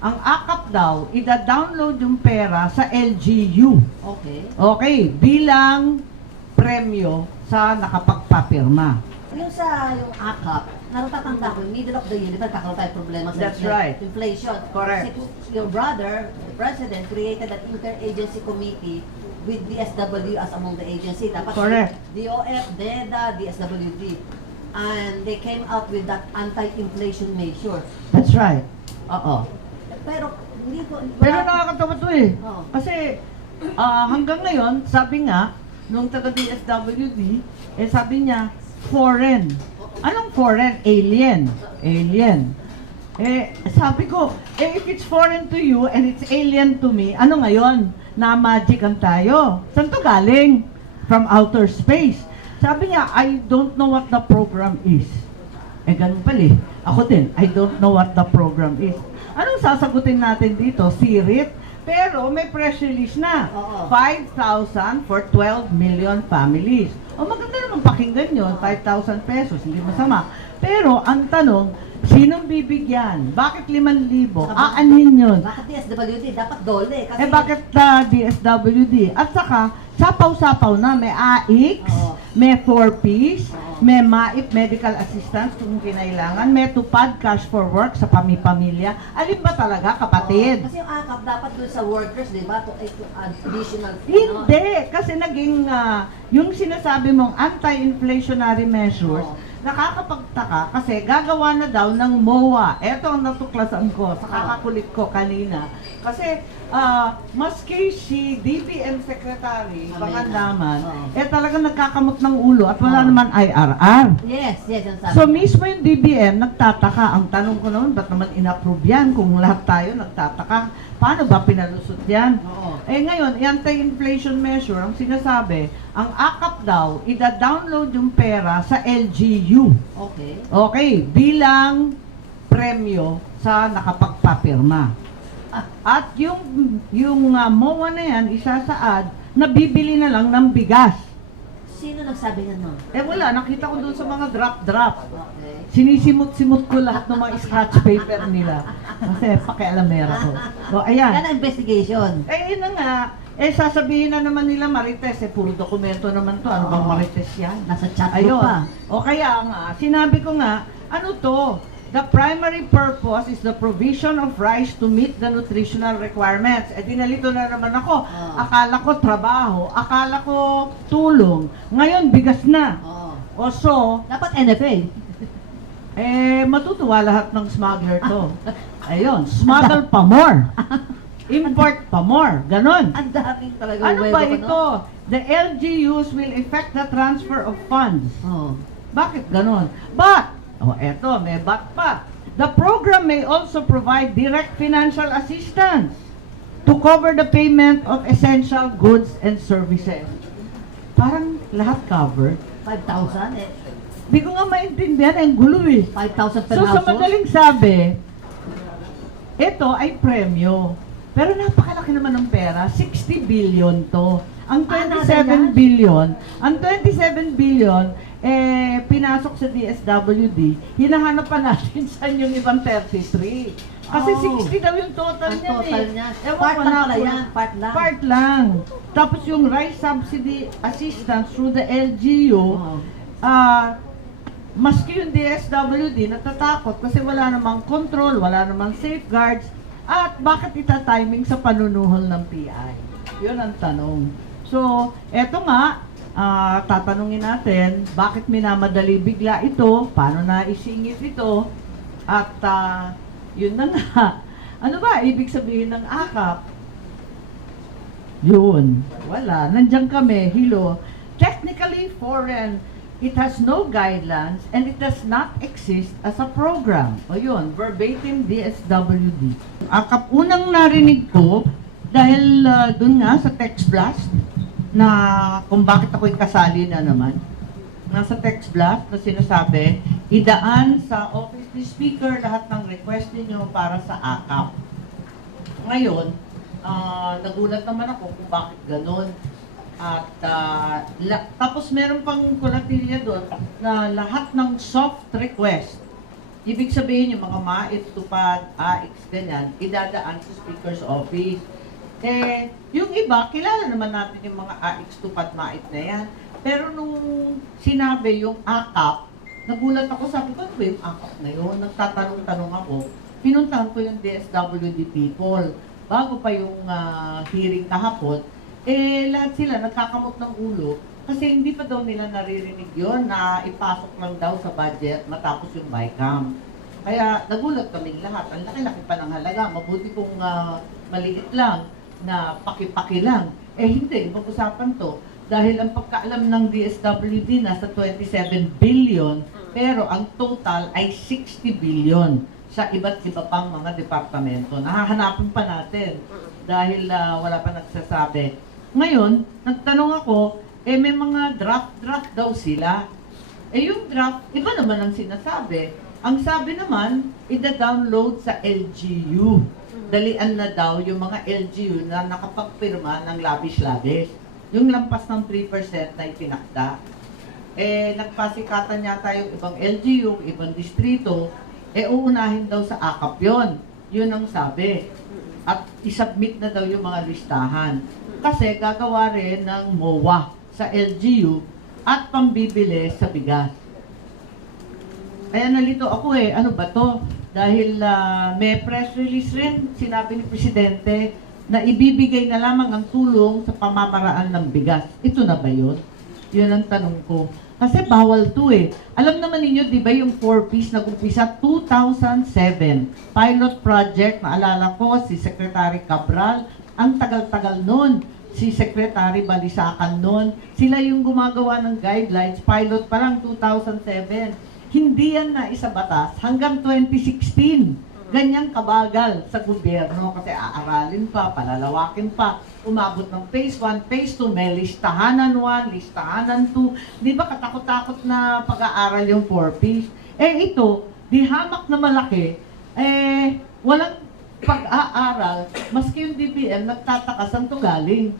ang AKAP daw, ida-download yung pera sa LGU. Okay. Okay, bilang premyo sa nakapagpapirma. Yung sa yung AKAP, natatatanda ko, middle of the year, di ba kakaroon tayo problema sa That's infl- right. inflation. Correct. Kasi your brother, the president, created an interagency committee with DSW as among the agency. Dapat Correct. DOF, DEDA, DSWD. And they came out with that anti-inflation measure. That's right. Oo. Pero hindi ko... Pero nakakatawa to eh. Oo. Kasi ah, hanggang ngayon, sabi nga, nung taga DSWD, eh sabi niya, foreign. Anong foreign? Alien. Alien. Eh, sabi ko, eh, if it's foreign to you and it's alien to me, ano ngayon? Na magic ang tayo. Saan to galing? From outer space. Sabi niya, I don't know what the program is. Eh, ganun pala eh. Ako din, I don't know what the program is. Anong sasagutin natin dito? Sirit? Pero may press release na. Oo. 5,000 for 12 million families. O maganda naman pakinggan yun, 5,000 pesos, hindi masama. Pero ang tanong, sinong bibigyan? Bakit 5,000? Aanhin yun. Bakit DSWD? Dapat dole. Kasi, Eh bakit uh, DSWD? At saka, sapaw-sapaw na, may AIX, Oo. May 4Ps, Oo. may MAIP medical assistance kung kinailangan, may tupad cash for work sa pami-pamilya. Alin ba talaga, kapatid? Oo. Kasi yung AKAP dapat dun sa workers, di ba? To, eh, to additional... Hindi, kasi naging ah, yung sinasabi mong anti-inflationary measures, Oo. Nakakapagtaka kasi gagawa na daw ng MOA. Ito ang natuklasan ko sa kakakulit ko kanina. Kasi ah, maski si DBM Secretary. Pangandaman, Oo. eh talagang nagkakamot ng ulo at wala Oo. naman IRR. Yes, yes, sabi. So mismo yung DBM nagtataka. Ang tanong ko naman, ba't naman inapprove yan kung lahat tayo nagtataka? Paano ba pinalusot yan? Oo. Eh ngayon, anti-inflation measure, ang sinasabi, ang AKAP daw, ida-download yung pera sa LGU. Okay. Okay, bilang premyo sa nakapagpapirma. Ah. At yung yung uh, MOA na yan, isasaad, nabibili na lang ng bigas. Sino nagsabi na no? Eh wala, nakita ko doon sa mga drop-drop. Okay. Sinisimot-simot ko lahat ng mga scratch paper nila. Kasi pakialamera ko. So, ayan. Yan ang investigation. Eh, yun na nga. Eh, sasabihin na naman nila Marites, eh, puro dokumento naman to. Ano bang Oo. Marites yan? Nasa chat Ayun. pa. O kaya nga, sinabi ko nga, ano to? The primary purpose is the provision of rice to meet the nutritional requirements. Eh, dinalito na naman ako. Ah. Akala ko trabaho, akala ko tulong. Ngayon, bigas na. Oo. O so, Dapat NFA. eh, matutuwa lahat ng smuggler to. Ayun, smuggle pa more. Import pa more. Ganon. Ang daming talaga Ano ba ko, no? ito? The LGUs will effect the transfer of funds. Oo. Bakit ganon? But, oh eto, may but pa. The program may also provide direct financial assistance to cover the payment of essential goods and services. Parang lahat covered. 5,000 eh. Hindi ko nga maintindihan, ang gulo eh. 5,000 per So sa household. madaling sabi, ito ay premyo. Pero napakalaki naman ng pera, 60 billion to. Ang Ah, 27 nada billion, ang 27 billion, eh, pinasok sa DSWD, hinahanap pa natin sa yung ibang 33. Kasi Oh. 60 daw yung total Ang niya total eh. niya. Ewan Part ko lang na pala yan, part lang. Part lang. Tapos yung rice subsidy assistance through the LGU, Oo. ah, maski yung DSWD natatakot kasi wala namang control, wala namang safeguards, at bakit ita-timing sa panunuhol ng PI? Yun ang tanong. So, eto nga, ah, tatanungin natin, bakit minamadali bigla ito, paano na isingit ito, at ah, yun na nga. Ano ba ibig sabihin ng akap? Yun. Wala. Nandiyan kami. Hilo. Technically foreign. It has no guidelines and it does not exist as a program. O yun, verbatim DSWD. Akap unang narinig ko dahil uh, dun nga sa text blast na kung bakit ako'y kasali na naman. Nasa text blast na sinasabi, idaan sa office ni speaker lahat ng request ninyo para sa akap. Ngayon, ah, nagulat naman ako kung bakit ganun. At ah, la- tapos meron pang kulatilya doon na lahat ng soft request Ibig sabihin yung mga mait, tupad, AX, ganyan, idadaan sa speaker's office. Eh, yung iba, kilala naman natin yung mga AX, tupad, mait na yan. Pero nung sinabi yung AKAP, nagulat ako, sabi ko, ano ba yung AKAP na yun? Nagtatanong-tanong ako. Pinuntahan ko yung DSWD people. Bago pa yung ah, hearing kahapon, eh, lahat sila nagkakamot ng ulo kasi hindi pa daw nila naririnig yon na ipasok lang daw sa budget matapos yung BICAM. Kaya nagulat kaming lahat. Ang laki-laki pa ng halaga. Mabuti kung ah, maliit lang na paki-paki lang. Eh hindi, pag-usapan to. Dahil ang pagkaalam ng DSWD nasa 27 billion, pero ang total ay 60 billion sa iba't iba pang mga departamento. Nahahanapin pa natin dahil ah, wala pa nagsasabi. Ngayon, nagtanong ako, eh may mga draft-draft daw sila. Eh yung draft, iba naman ang sinasabi. Ang sabi naman, ida-download sa LGU. Dalian na daw yung mga LGU na nakapagpirma ng labish-labish. Yung lampas ng 3% na itinakda. Eh, nagpasikatan yata yung ibang LGU, ibang distrito, eh uunahin daw sa AKAP yun. Yun ang sabi. At isubmit na daw yung mga listahan. Kasi gagawa rin ng MOA sa LGU at pambibili sa bigas. Kaya nalito ako eh, ano ba to? Dahil ah, may press release rin, sinabi ni Presidente, na ibibigay na lamang ang tulong sa pamamaraan ng bigas. Ito na ba yun? Yun ang tanong ko. Kasi bawal to eh. Alam naman ninyo, di ba yung 4-piece nag-umpisa 2007. Pilot project, naalala ko, si Secretary Cabral, ang tagal-tagal nun. Si Secretary Balisacan nun. Sila yung gumagawa ng guidelines. Pilot pa lang 2007. Hindi yan na isa batas hanggang 2016 ganyang kabagal sa gobyerno kasi aaralin pa, palalawakin pa, umabot ng phase 1, phase 2, may listahanan 1, listahanan 2. Di ba katakot-takot na pag-aaral yung 4Ps? Eh ito, di hamak na malaki, eh walang pag-aaral, maski yung DBM nagtataka saan to galing.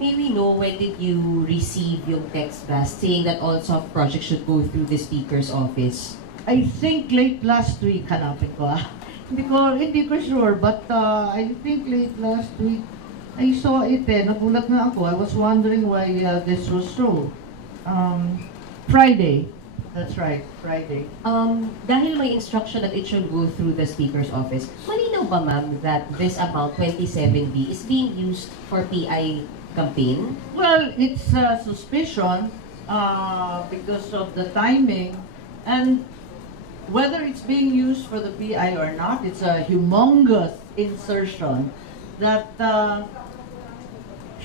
May we know when did you receive yung text blast saying that all soft projects should go through the speaker's office? I think late last week, hanapin ko ah. Hindi ko, hindi ko sure, but uh, I think late last week, I saw it eh, nagulat na ako. I was wondering why uh, this was so. Um, Friday, that's right, Friday. Um, dahil may instruction that it should go through the speaker's office, malinaw ba ma'am that this amount, 27B, is being used for PI campaign? Well, it's a suspicion uh, because of the timing and whether it's being used for the PI or not, it's a humongous insertion that uh,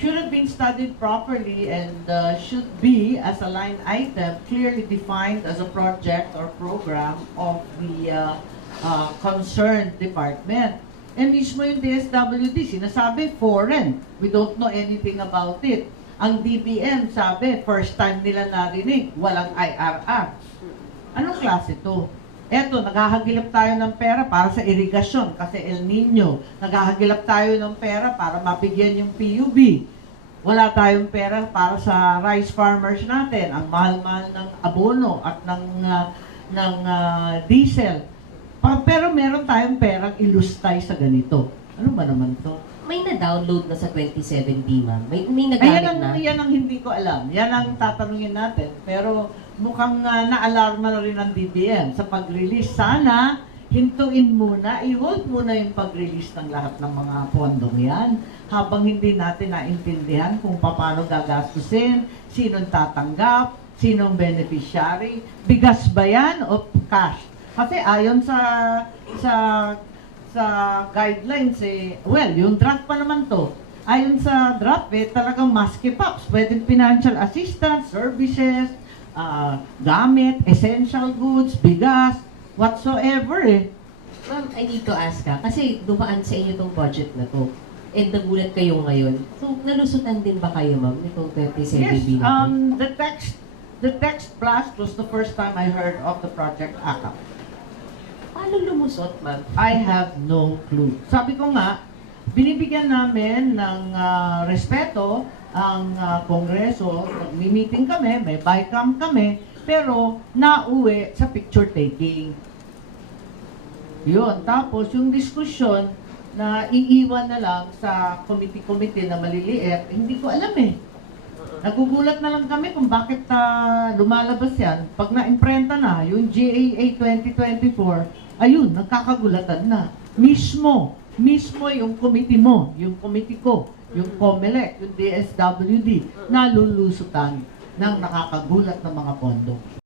should have been studied properly and uh, should be as a line item clearly defined as a project or program of the uh, uh, concerned department. Eh mismo yung DSWD, sinasabi foreign. We don't know anything about it. Ang DBM sabi, first time nila narinig, walang IRR. Anong klase to? Eto, naghahagilap tayo ng pera para sa irigasyon kasi El Nino. Naghahagilap tayo ng pera para mabigyan yung PUB. Wala tayong pera para sa rice farmers natin. Ang mahal-mahal ng abono at ng, ah, ng ah, diesel. Pero meron tayong perang ilustay sa ganito. Ano ba naman to? May na-download na sa 27B ma'am? May, may Ayan nagamit ang, na? yan ang hindi ko alam. Yan ang tatanungin natin. Pero mukhang uh, na-alarma na rin ang DBM sa pag-release. Sana hintuin muna, i-hold muna yung pag-release ng lahat ng mga pondong yan habang hindi natin naintindihan kung paano gagastusin, sinong tatanggap, sinong beneficiary, bigas ba yan o cash? Kasi ayon sa sa sa guidelines eh, well, yung draft pa naman to. Ayon sa draft eh, talagang maski pops, pwedeng financial assistance, services, ah, gamit, essential goods, bigas, whatsoever eh. Ma'am, I need to ask ka, kasi dumaan sa inyo tong budget na to. And nagulat kayo ngayon. So, nalusutan din ba kayo, ma'am, nitong 27B Yes, um, the text, the text blast was the first time I heard of the Project AKAP. Paano lumusot, ma'am? I have no clue. Sabi ko nga, binibigyan namin ng ah, respeto ang ah, Kongreso. Nag-meeting kami, may BICAM kami. pero nauwi sa picture taking. Yun. Tapos, yung diskusyon na iiwan na lang sa committee-committee na maliliit, hindi ko alam eh. Nagugulat na lang kami kung bakit ah, lumalabas yan. Pag na-imprenta na, yung GAA 2024, ayun, nagkakagulatan na. Mismo, mismo yung committee mo, yung committee ko, yung COMELEC, yung DSWD, nalulusutan ng nakakagulat na mga pondo.